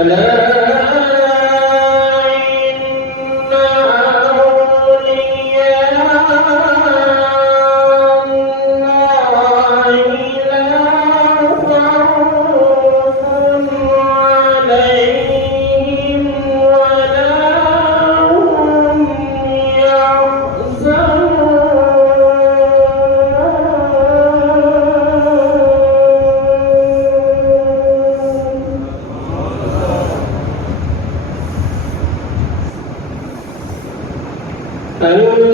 الذين آمنوا وكانوا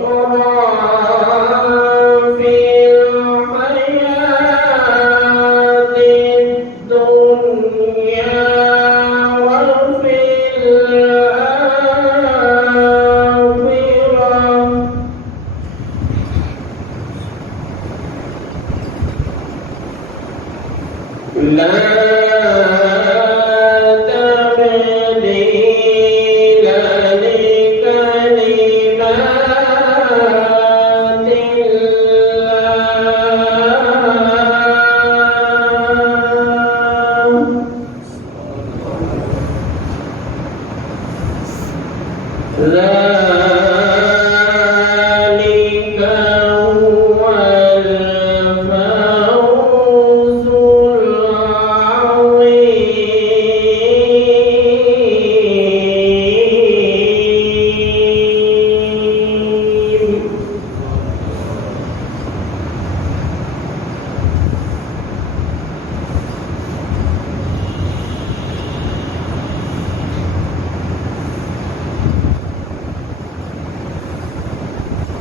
يتقون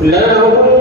لهم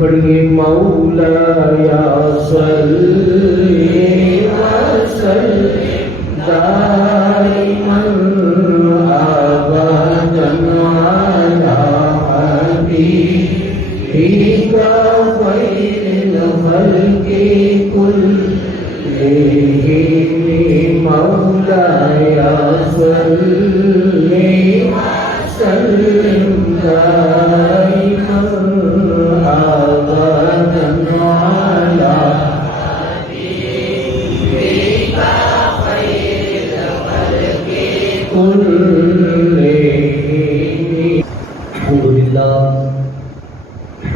پڑھیے مولا یا صلی وسلم دائما ابدا علی حبیبک خیر الخلق کلہم مولا یا صلی وسلم دائما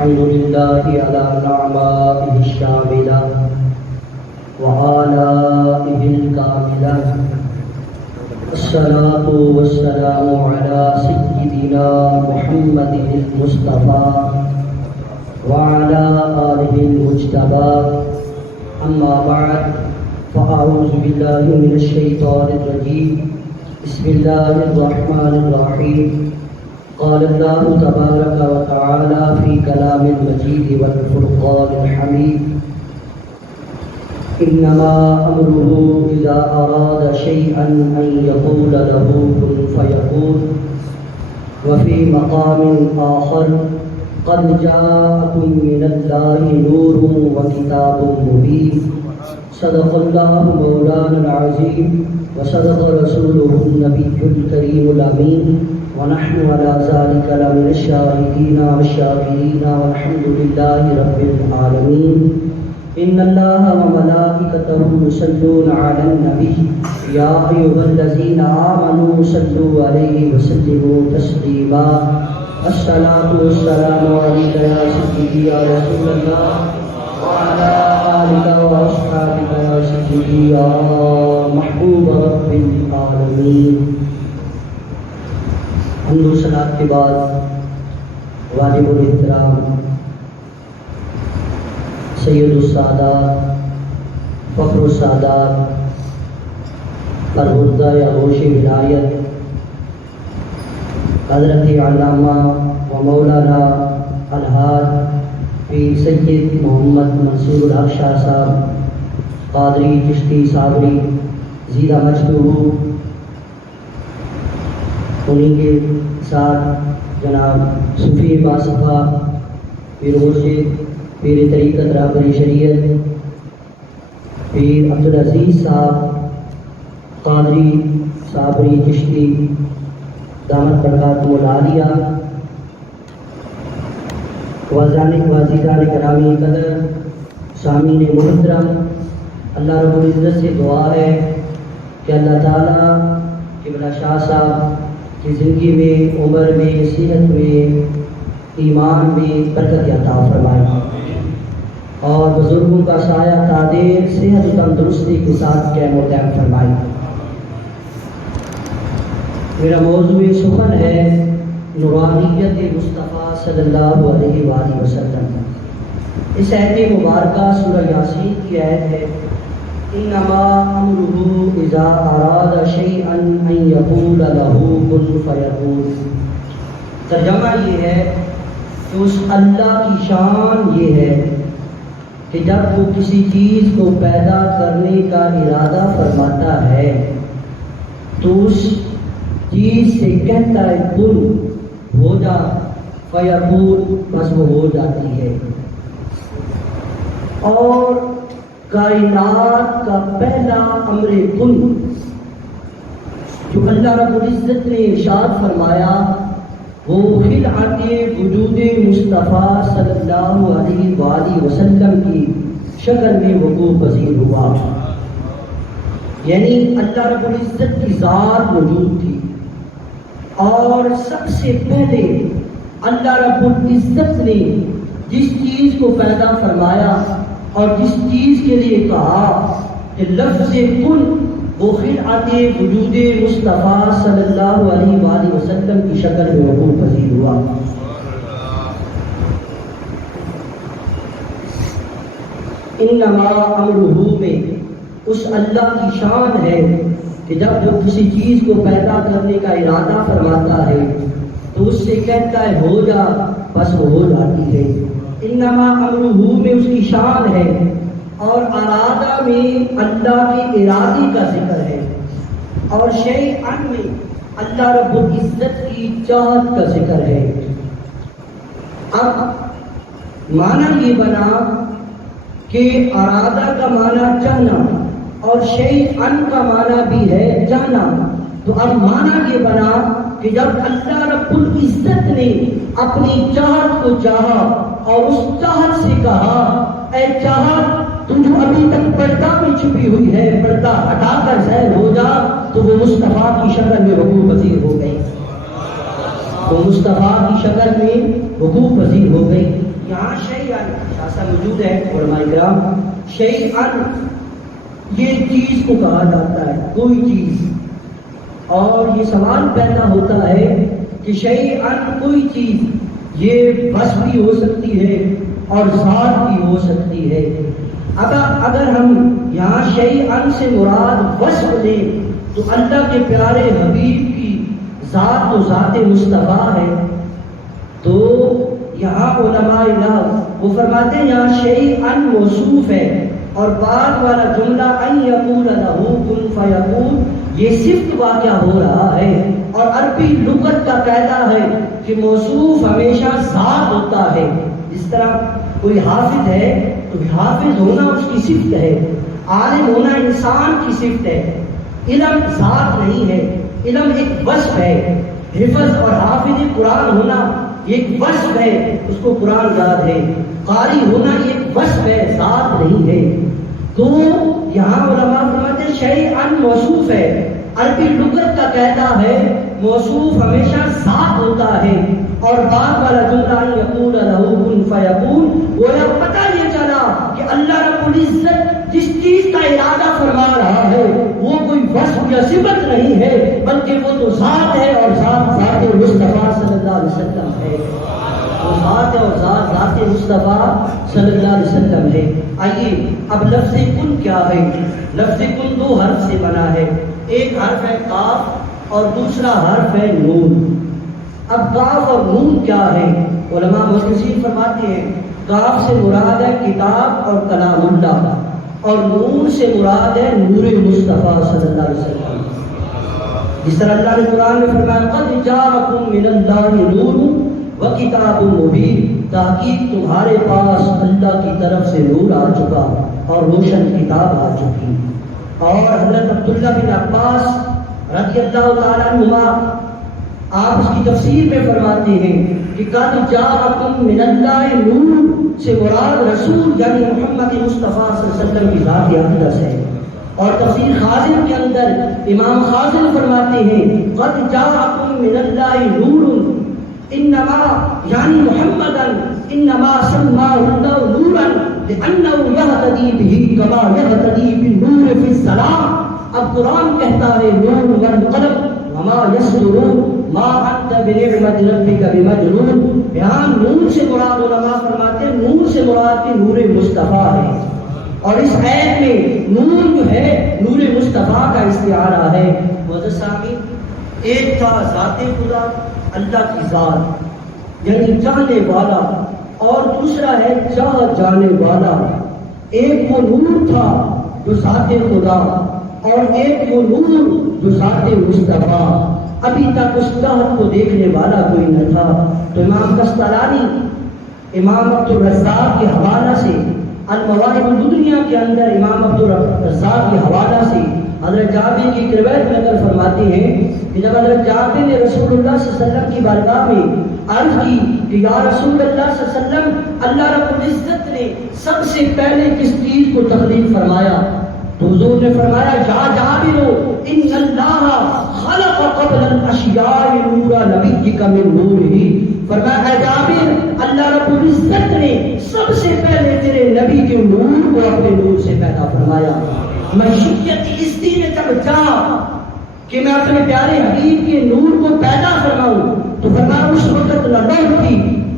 الحمد لله على نعمائه الشاملة وآلائه الكاملة الصلاة والسلام على سيدنا محمد المصطفى وعلى آله المجتبى أما بعد فأعوذ بالله من الشيطان الرجيم بسم الله الرحمن الرحيم قال الله تبارك وتعالى في كلام المجيد والفرقان الحميد إنما أمره إذا أراد شيئا أن يقول له كن فيكون وفي مقام آخر قد جاءكم من الله نور وكتاب مبين صدق الله مولانا العظيم وصدق رسوله النبي الكريم الأمين ونحن على ذلك لمن الشاهدين والشاكرين والحمد لله رب العالمين إن الله وملائكته يصلون على النبي يا أيها الذين آمنوا صلوا عليه وسلموا تسليما الصلاة والسلام عليك يا سيدي يا رسول الله وعلى آلك وأصحابك يا سيدي يا محبوب رب العالمين. حمد و صلاۃ کے بعد واجب الاحترام سید السادات فخر السادات برہدہ یا ہوش ولایت حضرت علامہ و مولانا الحاج پیر سید محمد منصور الحق شاہ صاحب قادری چشتی صابری زیدہ مجدوہ، انہیں کے ساتھ جناب صوفی باصفہ پیر مرشد پیر طریقت رہبری شریعت پیر عبدالعزیز صاحب قادری صابری چشتی دامت برکاتہ العالیہ، وازیدان کرامی قدر، سامعین محترم، اللہ رب العزت سے دعا ہے کہ اللہ تعالیٰ قبلہ شاہ صاحب کی زندگی میں، عمر میں، صحت میں، ایمان میں برکت عطا فرمائے اور بزرگوں کا سایہ تا دیر صحت و تندرستی کے ساتھ قائم و دائم فرمائے. میرا موضوع سخن ہے نورانیت مصطفیٰ صلی اللہ علیہ وآلہ وسلم. اس آیت مبارکہ سورہ یاسین کی آیت ہے انما امرہ اذا اراد شیئا ان یقول له کن فیکون. ترجمہ یہ ہے کہ اس اللہ کی شان یہ ہے کہ جب وہ کسی چیز کو پیدا کرنے کا ارادہ فرماتا ہے تو اس چیز سے کہتا ہے کن ہو جا فیکون، بس وہ ہو جاتی ہے. اور کائنات کا پہلا امر کن جو اللہ رب العزت نے ارشاد فرمایا وہ خلعت وجود مصطفیٰ صلی اللہ علیہ وآلہ وسلم کی شکل میں وقوع پذیر ہوا. یعنی اللہ رب العزت کی ذات موجود تھی اور سب سے پہلے اللہ رب العزت نے جس چیز کو پیدا فرمایا اور جس چیز کے لیے کہا کہ لفظ کن وہ خلعت وجود مصطفیٰ صلی اللہ علیہ وآلہ وسلم کی شکل میں وقوع پذیر ہوا. انما امرہ میں اس اللہ کی شان ہے کہ جب وہ کسی چیز کو پیدا کرنے کا ارادہ فرماتا ہے تو اس سے کہتا ہے ہو جا، بس وہ ہو جاتی ہے. انما امرہ میں اس کی شان ہے اور ارادہ میں اللہ کے ارادے کا ذکر ہے اور شیئن میں اللہ رب العزت کی چاہت کا ذکر ہے. اب معنی یہ بنا کہ ارادہ کا معنی چاہنا اور شیئن کا معنی بھی ہے جانا. تو اب معنی یہ بنا کہ جب اللہ رب العزت نے اپنی چاہت کو چاہا اور اس چاہت سے کہا اے چاہت تو جو ابھی تک پردہ میں چھپی ہوئی ہے پردہ ہٹا کر ظاہر ہو جا، تو وہ مصطفیٰ کی شکل میں وقوع پذیر ہو گئی. وہ مصطفیٰ کی شکل میں وقوع پذیر ہو گئی. یہاں شیئن شاہ موجود ہے علماء کرام. شیئن یہ چیز کو کہا جاتا ہے، کوئی چیز. اور یہ سوال پیدا ہوتا ہے کہ شیئن کوئی چیز یہ بس بھی ہو سکتی ہے، اور ذات بھی ہو سکتی ہے۔ اب اگر ہم یہاں شیئن سے مراد وصف لیں تو اللہ کے پیارے حبیب کی ذات تو ذات مصطفیٰ ہے۔ تو یہاں علماء وہ فرماتے ہیں یہاں شیئن موصوف ہے، اور بعد والا جملہ ان یقول لہ کن فیکون یہ صفت واقع ہو رہا ہے، اور عربی لغت کا قاعدہ ہے کہ موصوف ہمیشہ ذات ہوتا ہے۔ جس طرح کوئی حافظ ہے تو حافظ ہونا اس کی صفت ہے، عالم ہونا انسان کی صفت ہے، علم ذات نہیں ہے، علم ایک وصف ہے۔ حفظ اور حافظ قرآن ہونا ایک وصف ہے، اس کو قرآن یاد ہے، قاری ہونا ایک وصف ہے، ذات نہیں ہے۔ تو یہاں علماء فرماتے ہیں شیئن موصوف ہے، عربی لغت کا قاعدہ ہے موصوف ہمیشہ ذات ہوتا ہے، اور بعد والا جملہ یقول لہ کن فیکون گویا پتہ یہ چلا کہ اللہ رب العزت جس چیز کا ارادہ فرما رہا ہے وہ کوئی وصف یا صفت نہیں ہے، بلکہ وہ تو ذات ہے، اور ذات مصطفیٰ صلی اللہ علیہ وسلم ہے۔ وہ ذات ہے اور ذات مصطفیٰ صلی اللہ علیہ وسلم ہے۔ آئیے اب لفظ کن کیا ہے؟ لفظ کن دو حرف سے بنا ہے، ایک حرف ہے کاف اور دوسرا حرف ہے نون۔ اب کاف اور نون کیا ہے؟ علماء محدثین فرماتے ہیں کاف سے مراد ہے کتاب اور کلام اللہ، اور نون سے مراد ہے نور مصطفیٰ صلی اللہ علیہ وسلم۔ جس طرح اللہ نے قرآن میں فرمایا قد جاءکم من اللہ نور وکتاب مبین، تحقیق تمہارے پاس اللہ کی طرف سے نور آ چکا اور روشن کتاب آ چکی۔ اور حضرت عبداللہ بن عباس رضی اللہ تعالیٰ عنہما آپ اس کی تفسیر میں فرماتے ہیں کہ قد جاءکم من اللہ نور سے مراد رسول یعنی محمد مصطفیٰ صلی اللہ علیہ وسلم کی ذات اقدس ہے۔ اور تفسیر خازن کے اندر امام خازن فرماتے ہیں قد جاءکم من اللہ نور انما یعنی محمدا انما سماه اللہ نورا لانه یهتدی به کما یهتدی بالنور فی الظلام۔ اب قرآن کہتا ہے نور والقلم وما یسطرون ما انت بنعمت ربک بمجنون۔ یہاں نور سے مراد علماء فرماتے ہیں نور سے مراد کی نور مصطفیٰ ہے، اور اس آیت میں نور جو ہے نور مصطفیٰ کا استعارہ ہے۔ معزز سامعین، ایک تھا ذات خدا اللہ کی ذات یعنی چاہنے والا، اور دوسرا ہے چاہ جانے والا۔ ایک وہ نور تھا جو ذات خدا، اور ایک وہ نور جو ذات مصطفیٰ۔ ابھی تک اس ذات کو دیکھنے والا کوئی نہ تھا، تو امام قسطلانی امام عبد الرزاق کے حوالہ سے المواہب الدنیا کے اندر امام عبد الرزاق کے حوالہ سے حضرت جابر کی روایت نقل فرماتے ہیں کہ جب حضرت جابر نے رسول اللہ صلی اللہ علیہ وسلم کی بارگاہ میں عرض کی کہ یا رسول اللہ صلی اللہ علیہ وسلم اللہ رب العزت نے سب سے پہلے کس چیز کو تخلیق فرمایا، تو حضور نے فرمایا یا جابر ان اللہ خلق قبل الاشیاء نور نبیک من نورہ۔ فرمایا اے جابر اللہ رب العزت نے سب سے پہلے تیرے نبی کے نور کو اپنے نور سے پیدا فرمایا۔ مشیت اس دین تک جا کہ میں اپنے پیارے حبیب کے نور کو پیدا فرماؤں، تو فرمایا اس وقت نہ لوح تھی،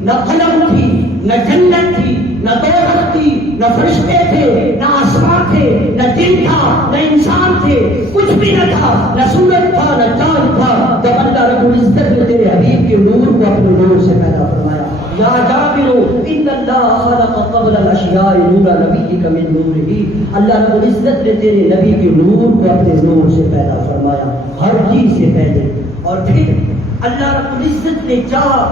نہ قلم تھی، نہ جنت تھی، نہ دوزخ تھی، نہ فرشتے تھے، نہ آسمان تھے، نہ جن تھا، نہ انسان تھے، کچھ بھی نہ تھا، نہ سورج تھا، نہ چاند تھا، جب اللہ رب العزت نے تیرے حبیب کے نور کو اپنے نور سے پیدا فرمایا۔ یا جابر ان اللہ خلق قبل الاشیاء نور نبیک من نورہ، اللہ رب العزت نے تیرے نبی کے نور کو اپنے نور سے پیدا فرمایا ہر چیز سے پہلے۔ اور پھر اللہ رب العزت نے چاہا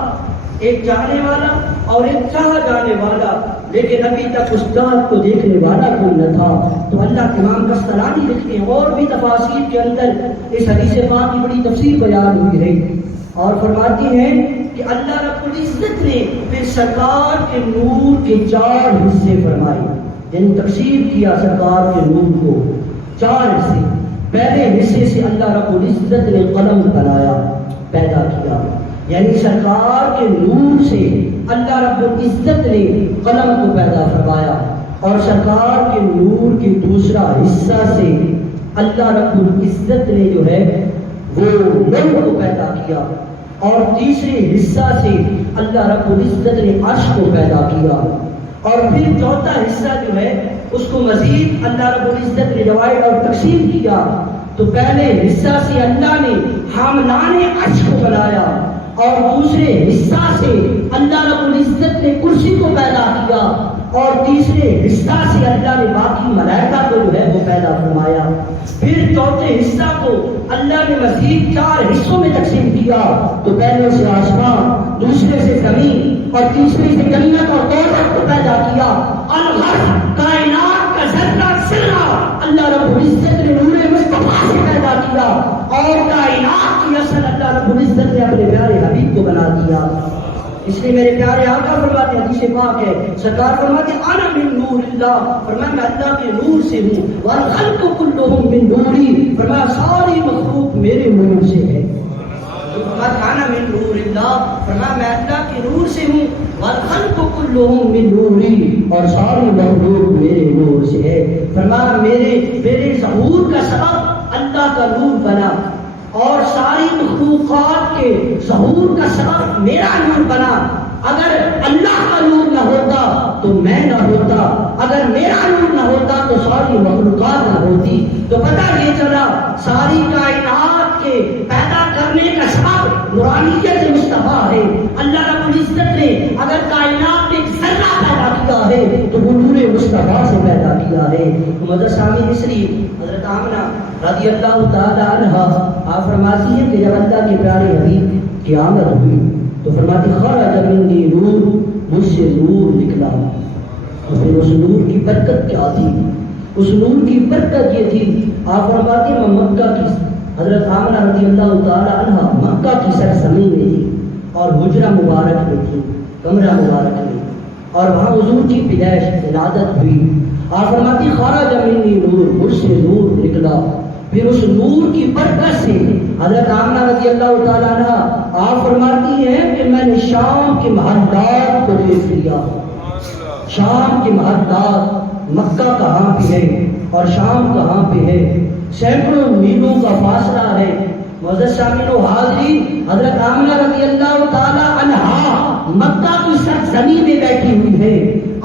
ایک چاہنے والا اور ایک چاہا جانے والا، لیکن ابھی تک اس ذات کو دیکھنے والا کوئی نہ تھا۔ تو اللہ کے امام قسطلانی لکھتے ہیں اور بھی تفاسیر کے اندر اس حدیث پاک کی بڑی تفسیر بیان ہوئی ہے، اور فرماتی ہیں کہ اللہ رب العزت نے پھر سرکار کے نور کے 4 حصے فرمائے، یعنی تقسیم کیا سرکار کے نور کو 4 حصے۔ پہلے حصے سے اللہ رب العزت نے قلم بنایا، پیدا کیا، یعنی سرکار کے نور سے اللہ رب العزت نے قلم کو پیدا فرمایا، اور سرکار کے نور کے دوسرا حصہ سے اللہ رب العزت نے جو ہے وہ لوح کو پیدا کیا، اور تیسرے حصہ سے اللہ رب العزت نے عرش کو پیدا کیا، اور پھر چوتھا حصہ جو ہے اس کو مزید اللہ رب العزت نے ڈیوائڈ اور تقسیم کیا. تو پہلے حصہ سے اللہ نے حاملان عرش کو بنایا اور دوسرے حصہ سے اللہ رب العزت نے کرسی کو پیدا کیا اور تیسرے حصہ سے اللہ نے باقی ملائکہ کو جو ہے وہ پیدا فرمایا. پھر چوتھے حصہ کو اللہ نے مزید 4 حصوں میں تقسیم کیا. تو پہلے سے آسمان، دوسرے سے زمین اور تیسرے سے جنت اور دوزخ کو پیدا کیا. الغرض کائنات کا ذرہ ذرہ اللہ رب العزت نے نور مصطفیٰ سے پیدا کیا اور کائنات کی اصل اللہ رب العزت نے اپنے پیارے حبیب کو بنا دیا. اس لیے میرے پیارے آقا فرماتے ہیں، حدیث پاک ہے، سرکار فرماتے ہیں انا من نور اللہ، فرمایا میں اللہ کے نور سے ہوں. والخلق كلهم من نوری، فرمایا ساری مخلوق میرے نور سے ہے. انا من نور اللہ، فرمایا میں اللہ کے نور سے ہوں. والخلق كلهم من نوری، اور ساری مخلوق میرے نور سے ہے. فرمایا میرے ظہور کا سبب اللہ کا نور بنا اور ساری مخلوقات کے ظہور کا سبب میرا نور بنا. اگر اللہ کا نور نہ ہوتا تو میں نہ ہوتا، اگر میرا نور نہ ہوتا تو ساری مخلوقات نہ ہوتی. تو پتہ یہ چلا ساری کائنات کے پیدا کرنے کا سبب نورانیت مصطفیٰ ہے. اللہ رب العزت نے اگر کائنات میں ایک ذرہ پیدا کیا ہے تو وہ نور مصطفیٰ سے پیدا کیا ہے. مدر سامع اسری حضرت آمنہ رضی اللہ تعالی عنہ آپ فرماتی ہیں کہ جب اللہ کے پیارے حبیب کی آمد ہوئی تو فرماتی خرج منی نور، مجھ سے نور نکلا. اور پھر اس نور کی برکت کیا تھی؟ اس نور کی برکت یہ تھی، آپ فرماتی ہیں میں مکہ کی، حضرت آمنہ رضی اللہ تعالی عنہ مکہ کی سرزمین میں تھی اور حجرہ مبارک میں تھی، کمرہ مبارک میں، اور وہاں حضور کی پیدائش ولادت ہوئی. آپ فرماتی خرج منی نور، مجھ سے نور نکلا. پھر اس نور کی برکت سے حضرت آمنہ رضی اللہ تعالیٰ عنہ آپ فرماتی ہیں کہ میں نے شام کے محلات کو دیکھ لیا. شام کے محلات، مکہ کہاں پہ ہے اور شام کہاں پہ ہے؟ سینکڑوں میلوں کا فاصلہ ہے. معزز شامل و حاضری، حضرت آمنہ رضی اللہ تعالیٰ عنہ مکہ کی سرزمین میں بیٹھی ہوئی ہے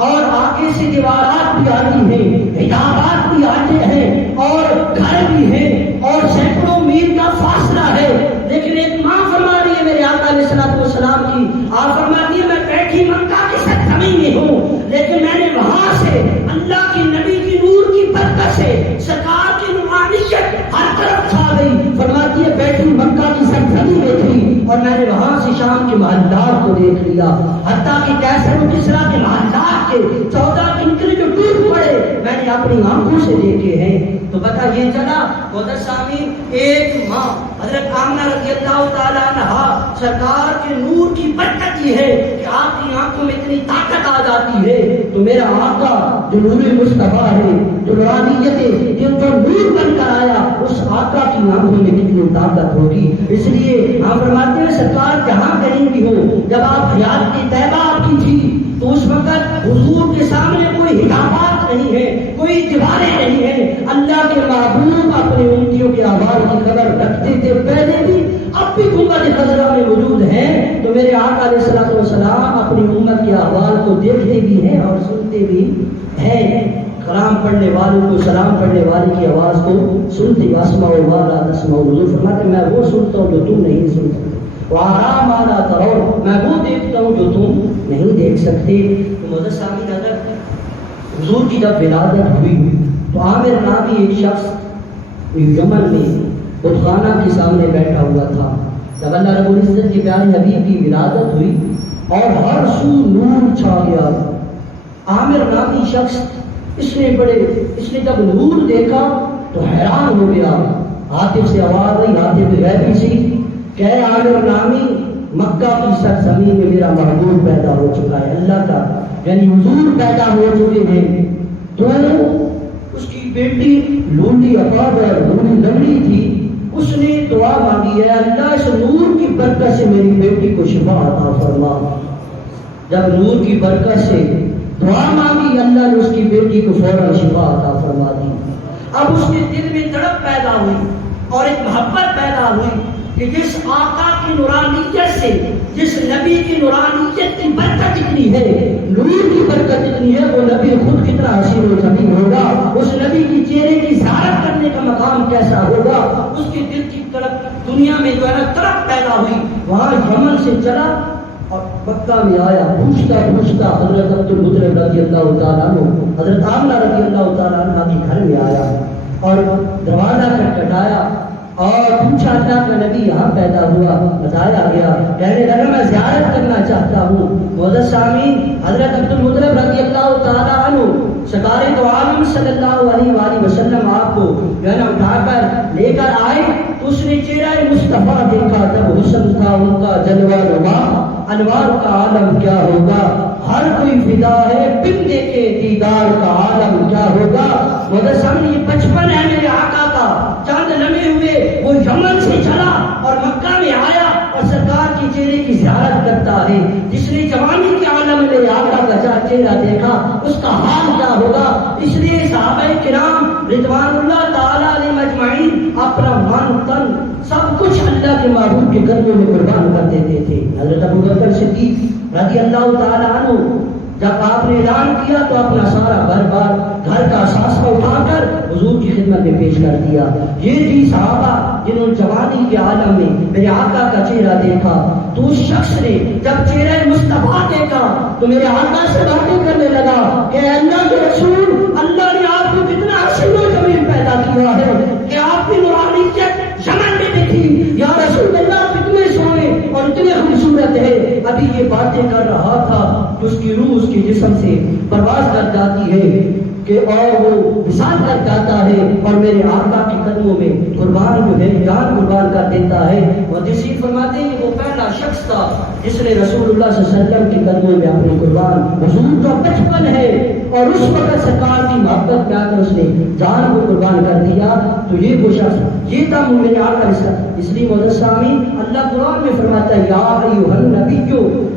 اور آگے سے دیوارات بھی آتی ہیں، حجابات بھی آتے ہیں اور گھر بھی ہیں اور سینکڑوں میل کا فاصلہ ہے. لیکن ایک ماں فرما رہی ہے میرے آقا علیہ الصلوۃ والسلام کی، آپ فرماتی ہے میں بیٹھی مکہ کی سرزمین میں ہوں لیکن میں نے وہاں سے اللہ کے نبی کی نور کی برکت سے سرکار کی نورانیت ہر طرف چھا گئی. فرماتی ہے بیٹھی مکہ کی سرزمین میں تھی اور میں نے وہاں سے شام کے محلات کو دیکھ لیا، حتیٰ کہ کیسر و کسریٰ کے محلات کے 14 کنکری جو ٹوٹ پڑے میں نے اپنی آنکھوں سے دیکھے ہیں. تو پتہ یہ چلا محترم سامعین، ایک ماں حضرت آمنہ رضی اللہ تعالیٰ عنہ سرکار کے نور کی برکت یہ ہے کہ آپ کی آنکھوں میں اتنی طاقت آ جاتی ہے. تو میرا آقا جو نور مصطفیٰ ہے، جو نورانیت ہے، جو نور بن کر آیا، اس آقا کی آنکھوں میں کتنی طاقت ہوگی. اس لیے ہم فرماتے ہیں سرکار جہاں کہیں بھی ہو، جب آپ حیات طیبہ آپ کی تھی تو اس وقت حضور کے سامنے کوئی حجابات نہیں ہے، کوئی دیواریں نہیں ہیں. اللہ کے محبوب اپنے امتیوں کے احوال کی خبر رکھتے تھے پہلے بھی، اب بھی گنبد خضرا میں موجود ہیں. تو میرے آقا علیہ الصلوۃ والسلام اپنی امت کے احوال کو دیکھتے بھی ہیں اور سنتے بھی ہیں. کلام پڑھنے والوں کو، سلام پڑھنے والے کی آواز کو سنتے، واسمع والا تسمع. حضور فرماتے میں وہ سنتا ہوں جو تم نہیں سن سکتے، وآرام آلا ترون، میں وہ دیکھتا ہوں جو تم نہیں دیکھ سکتے. تو معزز سامعین، اگر حضور کی جب ولادت ہوئی تو عامر نامی ایک شخص یمن میں بت خانہ کے سامنے بیٹھا ہوا تھا. جب اللہ رب العزت کے پیارے حبیب کی ولادت ہوئی اور ہر سو نور چھا گیا، عامر نامی شخص اس نے جب نور دیکھا تو حیران ہو گیا. ہاتف سے آواز آئی، ہاتف غیبی سی کہ اے عامر نامی، مکہ کی سرزمین میں میرا محبوب پیدا ہو چکا ہے، اللہ کا یعنی حضور پیدا ہو چکے ہیں. تو اس کی بیٹی لونڈی اپادر لونڈی لنگڑی تھی، اس نے دعا مانگی ہے اللہ اس نور کی برکت سے میری بیٹی کو شفا عطا فرما. جب نور کی برکت سے دعا مانگی، اللہ نے اس کی بیٹی کو فوراً شفا عطا فرما دی. اب اس کے دل میں تڑپ پیدا ہوئی اور ایک محبت پیدا ہوئی کہ جس آقا کی نورانیت سے، جس نبی کی نورانیت کی برکت اتنی ہے، نور کی برکت اتنی ہے، وہ نبی خود کتنا حسین و جمیل ہوگا، اس نبی کی چہرے کی زیارت کرنے کا مقام کیسا ہوگا، اس کے دل کی طرف دنیا میں جو ہے نا طرف پیدا ہوئی، وہاں یمن سے چلا اور مکہ میں آیا، پوچھتا پوچھتا حضرت عبدالمطلب رضی اللہ تعالیٰ عنہ، حضرت آمنہ رضی اللہ تعالیٰ عنہ کے گھر میں آیا اور دروازہ کھٹکھٹایا اور پوچھا اللہ کا نبی یہاں پیدا ہوا، بتایا گیا، کہنے لگا میں زیارت کرنا چاہتا ہوں۔ معزز سامعین، حضرت عبدالمطلب رضی اللہ تعالیٰ عنہ سرکار دو عالم صلی اللہ علیہ وآلہ وسلم آپ کو جو ہے نا اٹھا کر لے کر آئے تو اس نے چہرہ مصطفیٰ دیکھا، جب حسن تھا ان کا جلوہ نما، انوار کا عالم کیا ہوگا، ہر کوئی فدا ہے بن دیکھے دیدار کا عالم کیا ہوگا۔ معزز سامعین، یہ بچپن ہے میرے آقا کا، چاند لمحے ہوئے وہ یمن سے چلا اور مکہ میں آیا اور سرکار کی چہرے کی زیارت کرتا ہے۔ جس نے جوانی کے عالم میں آقا کا چہرہ دیکھا اس کا حال کیا ہوگا۔ اس لیے صحابہ کرام رضوان اللہ تعالی علیہم اجمعین اپنا من تن سب کچھ اللہ کے محبوب کے قدموں میں قربان کر دیتے تھے۔ حضرت ابوبکر صدیق رضی اللہ تعالی عنہ جب آپ نے اعلان کیا تو اپنا سارا گھر کا اثاثہ اٹھا کر حضور کی خدمت میں پیش کر دیا۔ یہ تھی صحابہ جنہوں نے جوانی کے عالم میں میرے آقا کا چہرہ دیکھا، تو اس شخص نے جب چہرہ مصطفیٰ دیکھا تو میرے آقا سے باتیں کرنے لگا کہ اللہ کے رسول، اللہ نے آپ کو کتنا حسین و جمیل پیدا کیا ہے کہ آپ کی نورانیت یمن میں دیکھی، یا رسول اللہ کتنے سونے اور اتنے خوبصورت ہے۔ ابھی یہ باتیں کر رہا تھا کہ اس کی روح اس کے جسم سے پرواز کر جاتی ہے کہ اور وہ وصال کر جاتا ہے اور میرے آقا کے قدموں میں قربان جو ہے جان قربان کر دیتا ہے۔ محدثین فرماتے ہیں کہ وہ پہلا شخص تھا جس نے رسول اللہ صلی اللہ علیہ وسلم کے قدموں میں اپنی قربان، حضور کا بچپن ہے اور اس وقت سرکار کی محبت میں آ کر اس نے جان کو قربان کر دیا، تو یہ وہ شخص، یہ تھا میرے آقا۔ اس لیے معزز سامعین، اللہ قرآن میں فرماتا ہے یا ایھا النبی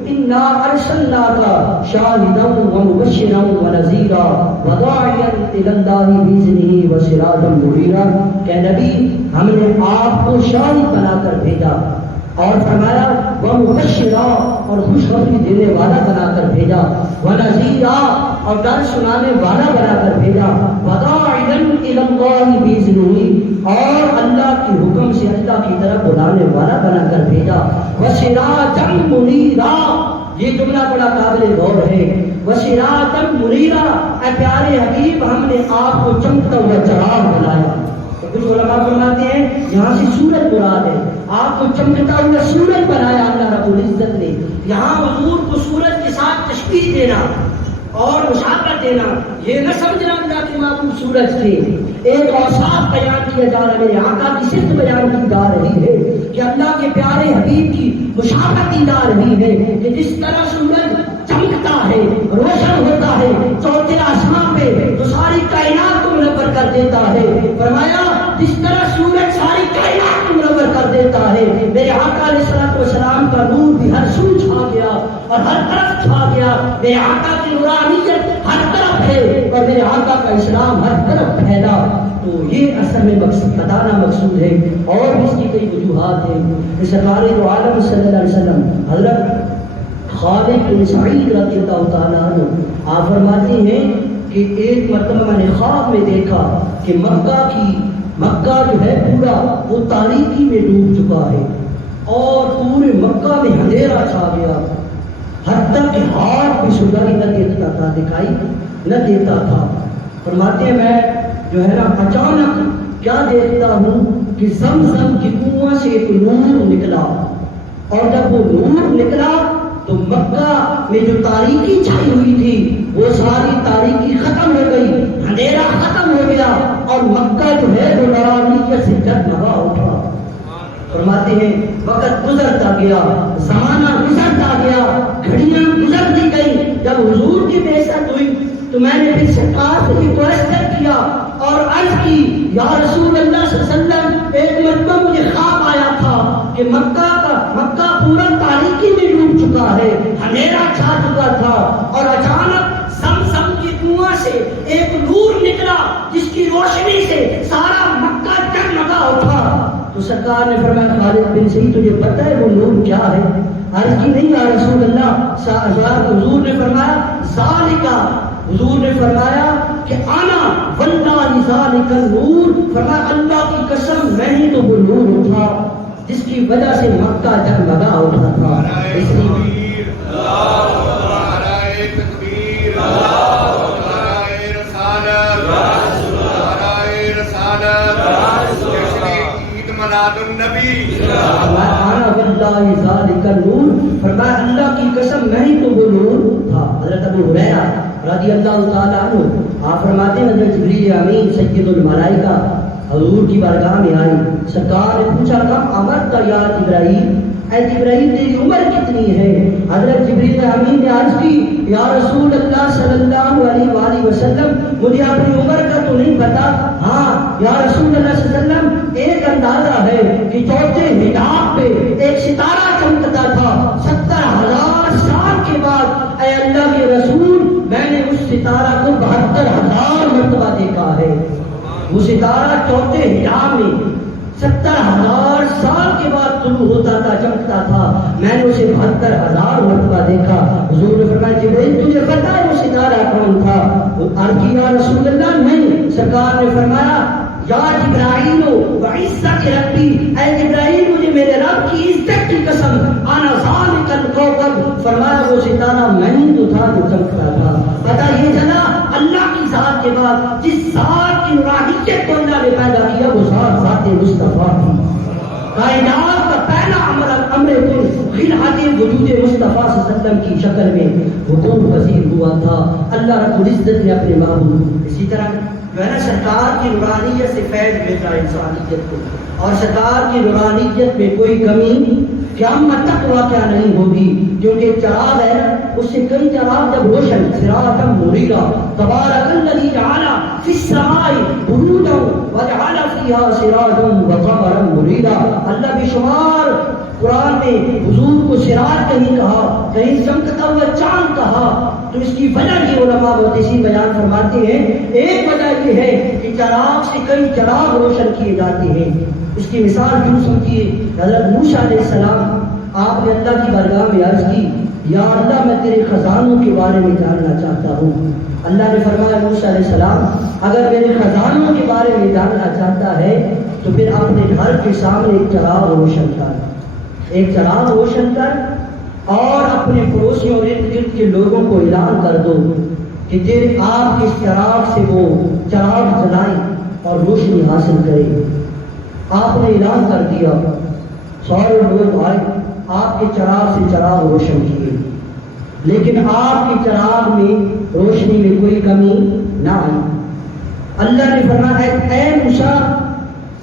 انا ارسلناک شاہدا ومبشرا ونذیرا وداعیا الی اللہ باذنہ وسراجا منیرا، کہ نبی ہم نے آپ کو شاہد بنا کر بھیجا اور فرمایا ومبشرا، اور خوشخبری دینے والا بنا کر بھیجا، ونذیرا، اور ڈر سنانے والا بنا کر بھیجا، وداعیا الی اللہ باذنہ، اور اللہ کے حکم سے اللہ کی طرف بلانے والا بنا کر بھیجا، وسراجا منیرا، یہ جملہ بڑا قابل غور ہے، وسراجا منیرا، اے پیارے حبیب ہم نے آپ کو چمکتا ہوا چراغ بنایا۔ تو کچھ علماء فرماتے ہیں یہاں سے سورج مراد ہے، آپ کو چمکتا ہوا سورج بنایا اللہ رب العزت نے۔ یہاں حضور کو سورج کے ساتھ تشبیہ دینا اور مشابہت دینا، یہ نہ سمجھنا اللہ کے محبوب سورج تھے، ایک اوصاف بیان کیا جا رہا ہے، میرے آقا کی صفت بیان کی جا رہی ہے کہ اللہ کے پیارے حبیب کی مشابہت کی جا رہی ہے کہ جس طرح سورج چمکتا ہے، روشن ہوتا ہے چوتھے آسمان پہ تو ساری کائنات کو منور کر دیتا ہے، فرمایا جس طرح سورج ساری کائنات کو منور کر دیتا ہے، میرے آقا علیہ السلام کا نور بھی ہر سو چھا گیا اور ہر طرف چھا گیا، میرے آقا کی نورانیت ہر طرف ہے اور میرے آقا کا اسلام ہر طرف پھیلا۔ تو یہ اصل میں مقصد بتانا مقصود ہے، اور بھی اس کی کئی وجوہات ہیں۔ سرکار دو عالم صلی اللہ علیہ وسلم حضرت خالد بن سعید رضی اللہ تعالیٰ عنہ آپ فرماتے ہیں کہ ایک مرتبہ میں نے خواب میں دیکھا کہ مکہ جو ہے پورا وہ تاریکی میں ڈوب چکا ہے اور پورے مکہ میں اندھیرا چھا گیا، حتیٰ کہ ہاتھ بھی سجائی نہ دیتا تھا، دکھائی نہ دیتا تھا۔ فرماتے ہیں میں جو ہے نا اچانک کیا دیکھتا ہوں کہ زمزم کی کنواں سے ایک نور نکلا، اور جب وہ نور نکلا تو مکہ میں جو تاریکی چھائی ہوئی تھی وہ ساری تاریکی ختم ہو گئی، اندھیرا ختم ہو گیا اور مکہ جو ہے وہ نورانیت سے جگمگا اٹھا۔ فرماتے ہیں وقت گزرتا گیا، زمانہ گزرتا گیا، گھڑیاں گزرتی گئی، جب حضور کی بعثت ہوئی تو میں نے پھر سرکار سے ریکویسٹ کیا اور عرض کی یا رسول اللہ صلی اللہ علیہ وسلم ایک مرتبہ مجھے خواب آیا تھا کہ مکہ پورا تاریکی میں ڈوب چکا ہے، اندھیرا چھا چکا تھا، اور اچانک زمزم کی کنواں سے ایک نور نکلا جس کی روشنی سے سارا مکہ جگمگا اٹھا۔ تو سرکار نے فرمایا خالد بن سعید تجھے پتہ ہے وہ نور کیا ہے؟ عرض کی نہیں یا رسول اللہ. حضور نے فرمایا ذالکا، حضور نے فرمایا کہ آنا واللہ ذالک النور، فرمایا اللہ کی قسم میں ہی تو وہ نور تھا جس کی وجہ سے مکہ جگمگا اٹھا تھا. اس لیے فرمایا اللہ کی قسم میں ہی تو وہ نور تھا. حضرت ابو ہریرہ رضی اللہ تعالیٰ عنہ آپ فرماتے ہیں حضرت جبریل امین سید الملائکہ حضور کی بارگاہ میں آئی. سرکار نے پوچھا کم عمر کا یا جبرائیل، اے جبرائیل تیری عمر کتنی ہے؟ حضرت جبریل امین نے عرض کی یا رسول اللہ صلی اللہ علیہ وآلہ وسلم مجھے اپنی عمر کا تو نہیں پتا، ہاں یا رسول اللہ صلی اللہ علیہ وسلم ایک اندازہ ہے کہ چوتھے حجاب پہ ایک ستارہ چمکتا تھا 70,000 سال کے بعد. اے اللہ کے رسول میں نے اس ستارہ کو 72,000 مرتبہ دیکھا ہے. وہ ستارہ چوتھے حجاب میں 70,000 سال کے بعد طلوع ہوتا تھا، چمکتا تھا. میں نے اسے 72,000 مرتبہ دیکھا. حضور نے فرمایا جبرائیل تجھے پتہ ہے وہ ستارہ کون تھا؟ عرض کی یا رسول اللہ نہیں. سرکار نے فرمایا یا جبرائیل وعزت ربی، اے جبرائیل مجھے میرے رب کی عزت کی قسم انا ذالک الکوکب، فرمایا وہ ستارہ میں ہی تو تھا جو چمکتا تھا. پتہ یہ چلا اللہ کی ذات کے بعد جس ذات کی نورانیت کو اللہ نے پیدا کیا وہ ذات مصطفیٰ تھی. کائنات کا پہلا امر کن خلعت وجود مصطفیٰ صلی اللہ علیہ وسلم کی شکل میں حکم پذیر ہوا تھا اللہ رب العزت نے اپنے محبوب. اسی طرح جو ہے نا سرکار کی نورانیت سے فیض ملتا ہے انسانیت کو، اور سرکار کی نورانیت میں کوئی کمی قیامت تک واقع نہیں ہوگی، کیونکہ چراغ ہے اس سے کئی چراغ جب روشن سراجا منیرا تبارک الذی جعل فی السماء بروجا وجعل فیہا سراجا وقمرا منیرا. اللہ بے شمار قرآن میں حضور کو سراج کہیں کہا، کہیں چمکتا ہوا چاند کہا. تو اس کی وجہ یہ علماء بہت اسی بیان فرماتے ہیں. ایک وجہ یہ ہے کہ چراغ سے کئی چراغ روشن کیے جاتے ہیں. اس کی مثال کیوں سمجھیے، حضرت موسیٰ علیہ السلام آپ نے اللہ کی بارگاہ میں عرض کی یا اللہ میں تیرے خزانوں کے بارے میں جاننا چاہتا ہوں. اللہ نے فرمایا موسیٰ علیہ السلام اگر میرے خزانوں کے بارے میں جاننا چاہتا ہے تو پھر اپنے گھر کے سامنے ایک چراغ روشن کر، ایک چراغ روشن کر اور اپنے پڑوسیوں اور ارد گرد کے لوگوں کو اعلان کر دو کہ جن آپ کے چراغ سے وہ چراغ جلائیں اور روشنی حاصل کریں. آپ نے اعلان کر دیا، سارے لوگ آئے، آپ کے چراغ سے چراغ روشن کیے، لیکن آپ کے چراغ میں روشنی میں کوئی کمی نہ آئی. اللہ نے فرمایا اے موسیٰ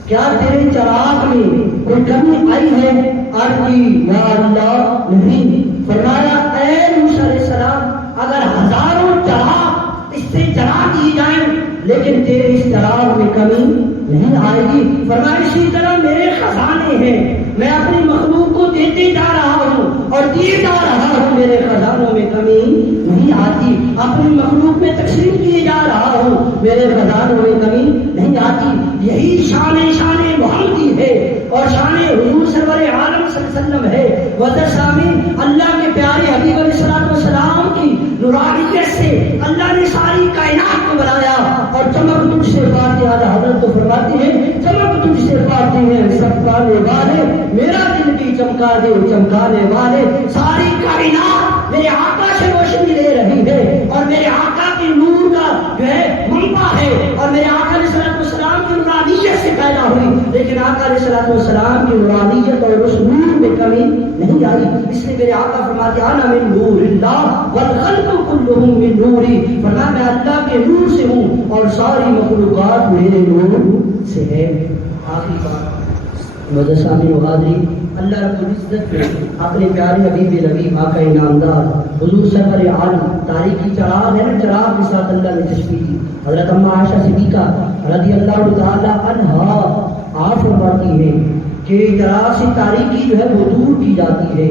کیا تیرے چراغ میں کوئی کمی آئی ہے؟ عرض کی یا اللہ نہیں. فرمایا اے موسیٰ علیہ السلام اگر ہزاروں چراغ اس سے جلا دیے جائیں لیکن تیرے اس چراغ میں کمی نہیں آئے گی. فرمایا اسی طرح میرے خزانے ہیں، میں اپنی مخلوق کو دیتے جا رہا ہوں اور دیے جا رہا ہوں، میرے خزانوں میں کمی نہیں آتی. اپنی مخلوق میں تقسیم کیے جا رہا ہوں، میرے خزانوں میں کمی نہیں آتی. یہی شان محمدی ہے اور شان حضور سرور عالم صلی اللہ علیہ وسلم ہے. وزر سامین اللہ کے پیارے حبیب علیہ السلام کی نورانیت سے اللہ نے ساری کائنات کو بنایا. اور چمک تجھ سے پاتے حضرت کو فرماتے ہیں چمک تجھ سے پاتے ہیں سب پانے والے، میرا دل بھی چمکا دے چمکانے والے. ساری کائنات میرے آقا سے روشنی لے رہی ہے اور میرے آقا کے نور کا جو ہے منبع ہے اور میرے آقا علیہ السلام کی نورانیت سے پیدا ہوئی، لیکن آقا علیہ السلام کی نورانیت اور اس نور میں کمی نہیں آئی. اس لیے میرے آقا فرماتے انا من نور اللہ والخلق كلهم من نوری. فرمایا میں اللہ کے نور سے ہوں اور ساری مخلوقات میرے نور سے ہے. آخری بات مدرسامی و حاضری، اللہ رب العزت نے اپنے پیارے حبیب لبیب آقا انعامدار حضور سرور عالم تاریخی چراغ ہے نا، چراغ کے ساتھ اللہ نے تشبیہ دی. حضرت اماں عائشہ صدیقہ رضی اللہ تعالی عنہا آپ فرماتی ہیں کہ چراغ سے تاریکی جو ہے وہ دور کی جاتی ہے.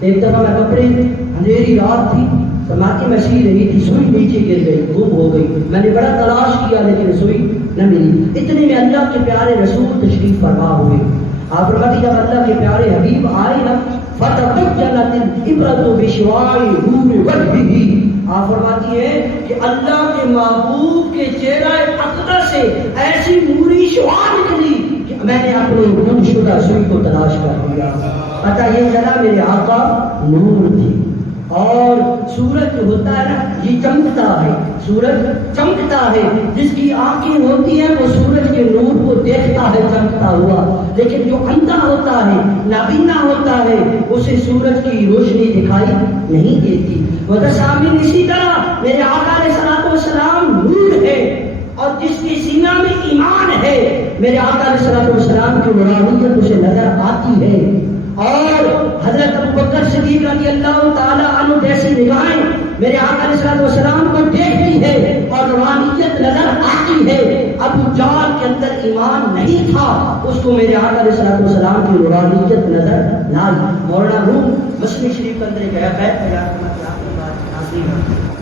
ایک دفعہ میں کپڑے اندھیری رات تھی سماعتی میں سی رہی تھی، سوئی نیچے گر گئی، گم ہو گئی. میں نے بڑا تلاش کیا لیکن سوئی نہ ملی. اتنے میں اللہ کے پیارے رسول تشریف فرما ہوئے. آپ فرماتی جب اللہ کے پیارے حبیب آئے نا فتبجلت العبرۃ بشعاع نور وجهه، آپ فرماتی ہے کہ اللہ کے محبوب کے چہرہ اقدس سے ایسی نوری شعاع نکلی کہ میں نے اپنے گم شدہ سوئی کو تلاش کر لیا، پتہ یہ چلا میرے آقا نور تھی۔ اور سورج جو ہوتا ہے نا یہ چمکتا ہے، سورج چمکتا ہے، جس کی آنکھیں ہوتی ہیں وہ سورج کے نور کو دیکھتا ہے چمکتا ہوا، لیکن جو اندھا ہوتا ہے نابینا ہوتا ہے اسے سورج کی روشنی دکھائی نہیں دیتی۔ متسامین اسی طرح میرے آقا علیہ الصلوۃ والسلام نور ہے، اور جس کے سینہ میں ایمان ہے میرے آقا علیہ الصلوۃ والسلام کی نورانیت اسے نظر آتی ہے۔ اور حضرت ابوبکر صدیق رضی اللہ تعالی عنہ جیسی نگاہیں میرے آقا علیہ الصلوۃ والسلام کو دیکھتی ہے اور نورانیت نظر آتی ہے۔ ابو جہل کے اندر ایمان نہیں تھا، اس کو میرے آقا علیہ الصلوۃ والسلام کی نورانیت نظر نہ آئی۔ مولانا روم مسلم شریف کے اندر ایک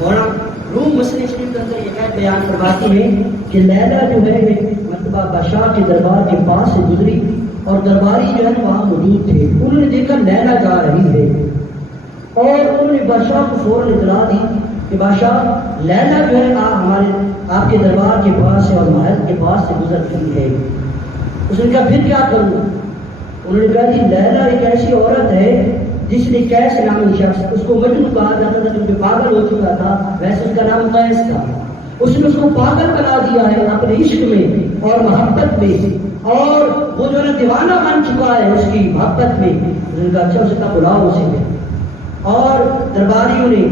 مولانا روم مسلم شریف کے اندر یہ بیان فرماتی ہے کہ لیلا جو ہے مرتبہ بادشاہ کے دربار کے پاس سے گزری اور درباری جو ہے وہاں موجود تھے، انہوں نے دیکھا لیلا جا رہی ہے اور انہوں نے بادشاہ کو فوراً اطلاع دی کہ بادشاہ لیلا جو ہے ہمارے آپ کے دربار کے پاس سے اور محل کے پاس سے گزر رہی ہے۔ اس نے کہا پھر کیا کروں؟ انہوں نے کہا جی لیلا ایک ایسی عورت ہے جس نے قیس نامی شخص، اس کو مجنون کہا جاتا تھا کیونکہ پاگل ہو چکا تھا، ویسے اس کا نام قیس تھا، اس نے اس کو پاگل بنا دیا ہے اپنے عشق میں اور محبت میں، اور وہ جو ہے دیوانہ بن چکا ہے اس کی محبت میں۔ انہوں نے کہا اچھا اسے کہا بلاؤ اسے، اور درباریوں نے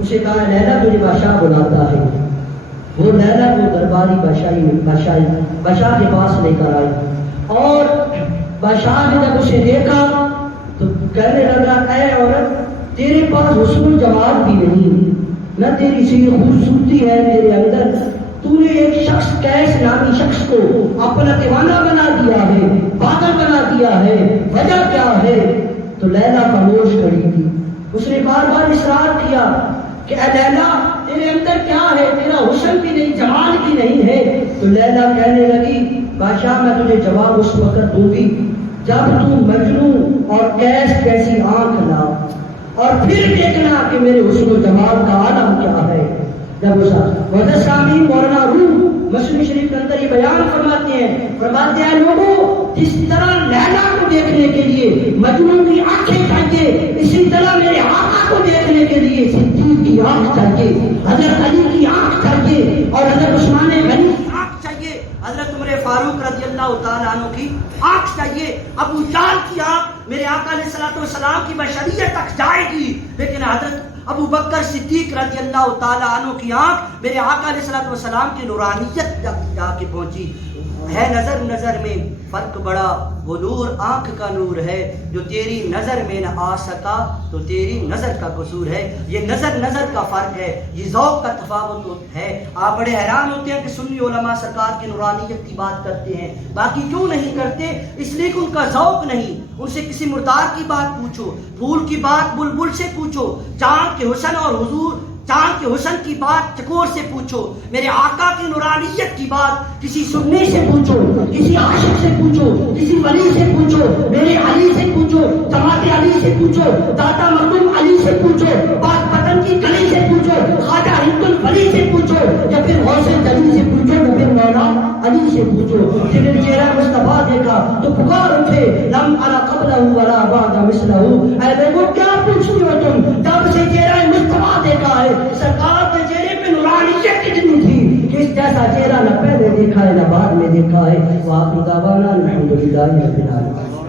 اسے کہا لیلا تجھے بادشاہ بلاتا ہے۔ وہ لیلا کو درباری بادشاہ کے پاس لے کر آئے، اور بادشاہ نے جب اسے دیکھا تو کہنے لگا اے عورت تیرے پاس حسن و جمال بھی نہیں، نہ تیری سی خوبصورتی ہے تیرے اندر، تو نے ایک شخص قیس نامی شخص کو اپنا دیوانہ بنا دیا ہے، پاگل بنا دیا ہے، وجہ کیا ہے؟ تو لیلا خاموش کھڑی تھی۔ اس نے بار بار اصرار کیا کہ اے لیلا تیرے اندر کیا ہے؟ تیرا حسن بھی نہیں جمال بھی نہیں ہے۔ تو لیلا کہنے لگی بادشاہ میں تجھے جواب اس وقت دوں گی جب تو مجنوں اور قیس کیسی آنکھ لا، اور پھر دیکھنا کہ میرے حسن و جمال کا عالم کیا ہے۔ جب سامعین مولانا روم مسلم شریف کے اندر یہ بیان فرماتے ہیں لوگوں جس طرح لیلا کو دیکھنے کے لیے مجنون کی آنکھیں چاہیے، اسی طرح میرے آقا کو دیکھنے کے لیے صدیق کی آنکھ چاہیے، حضرت علی کی آنکھ چاہیے، اور حضرت عثمان غنی کی آنکھ چاہیے، حضرت عمر فاروق رضی اللہ تعالیٰ عنہ کی آنکھ چاہیے۔ ابو جہل کی آنکھ میرے آقا علیہ الصلوۃ والسلام کی بشریت تک جائے گی، لیکن حضرت ابو بکر صدیق رضی اللہ تعالیٰ عنہ کی آنکھ میرے آقا علیہ الصلوۃ والسلام کی نورانیت تک جا کے پہنچی۔ ہے نظر میں فرق بڑا، وہ نور آنکھ کا نور ہے، جو تیری نظر میں نہ آ سکا تو تیری نظر کا قصور ہے۔ یہ نظر کا فرق ہے، یہ ذوق کا تفاوت ہے۔ آپ بڑے حیران ہوتے ہیں کہ سنی علماء سرکار کی نورانیت کی بات کرتے ہیں، باقی کیوں نہیں کرتے؟ اس لیے کہ ان کا ذوق نہیں۔ ان سے کسی مردار کی بات پوچھو، پھول کی بات بلبل سے پوچھو، چاند کے حسن اور حضور چاند کے حسن کی بات چکور سے پوچھو، میرے آقا کی نورانیت کی بات کسی سنی سے پوچھو، کسی عاشق سے پوچھو، کسی ولی سے پوچھو، میرے علی سے پوچھو، جماعت علی سے پوچھو، داتا مخدوم علی سے پوچھو، پاک پتن کی گلی سے پوچھو، خواجہ ہند الولی سے پوچھو، یا پھر غوث علی سے پوچھو، یا پھر مولا علی سے پوچھو۔ جب چہرہ مصطفیٰ دیکھا تو پکار اٹھے لم ارى قبلہ ولا بعد مثلہ۔ اے لوگوں کیا پوچھتے ہو تم؟ جب سے چہرہ مصطفیٰ دیکھا ہے، سرکار کے چہرے پہ نورانیت کتنی تھی کہ اس جیسا چہرہ نہ پہلے دیکھا ہے نہ بعد میں دیکھا ہے۔ وآخر دعوانا الحمدللہ رب العالمین۔